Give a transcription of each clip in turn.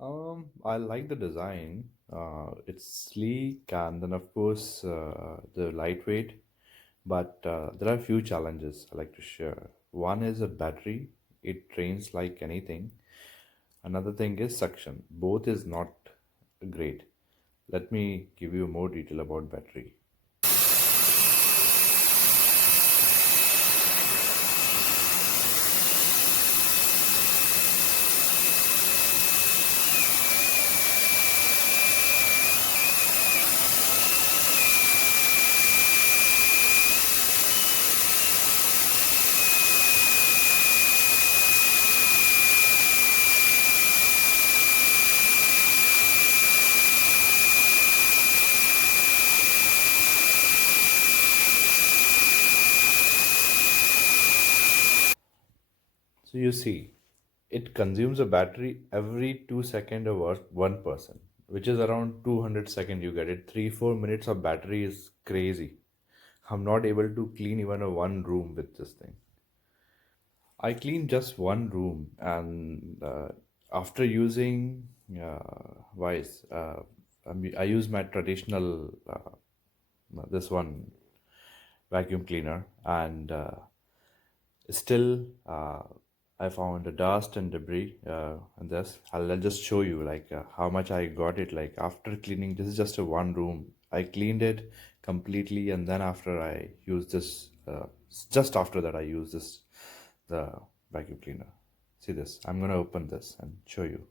I like the design. It's sleek, and then of course the lightweight. But there are a few challenges I like to share. One is a battery; it drains like anything. Another thing is suction. Both is not great. Let me give you more detail about battery. So you see, it consumes a battery every 2 seconds over 1%, which is around 200 seconds you get it. 3-4 minutes of battery is crazy. I'm not able to clean even a one room with this thing. I cleaned just one room, and after using Wise, I use my traditional this one vacuum cleaner, and still I found the dust and debris and this. I'll just show you like how much I got it. Like after cleaning, this is just a one room. I cleaned it completely, and then after I used this, just after that I used this the vacuum cleaner. See this? I'm gonna open this and show you.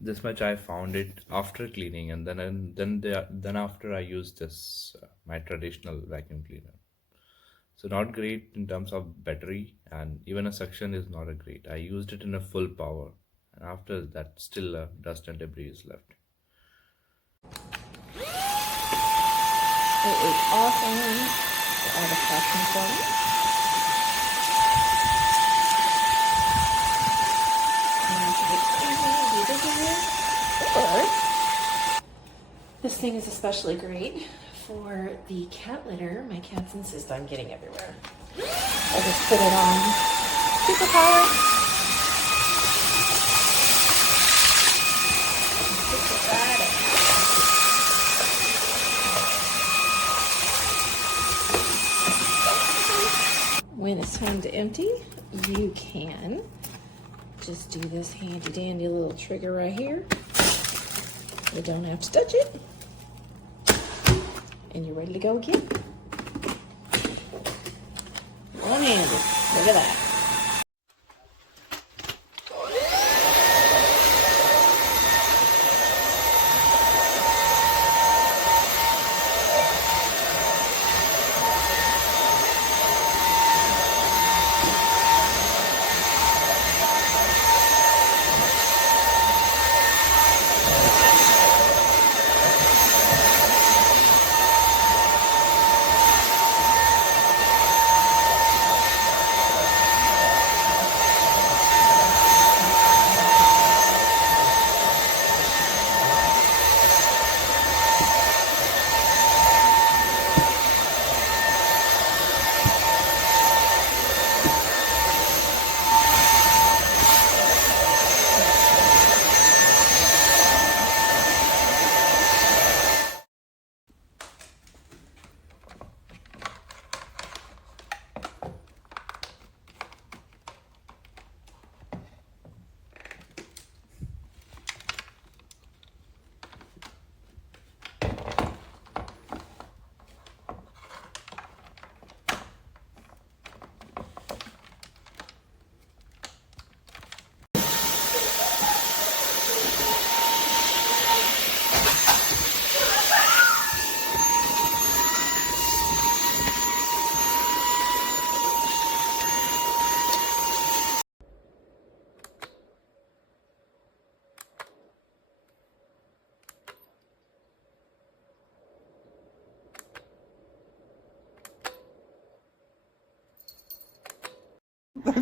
This much I found it after cleaning, and then after I used this my traditional vacuum cleaner. So not great in terms of battery, and even a suction is not a great. I used it in a full power, and after that still dust and debris is left. It is awesome for all the fashion for or this thing is especially great for the cat litter. My cats insist on getting everywhere. I just put it on superpower. When it's time to empty, you can just do this handy dandy little trigger right here. You don't have to touch it. And you're ready to go again. One-handed. Look at that.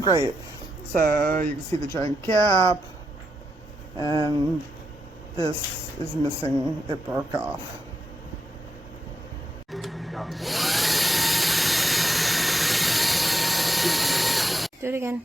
Great. So you can see the giant gap, and this is missing. It broke off. Do it again.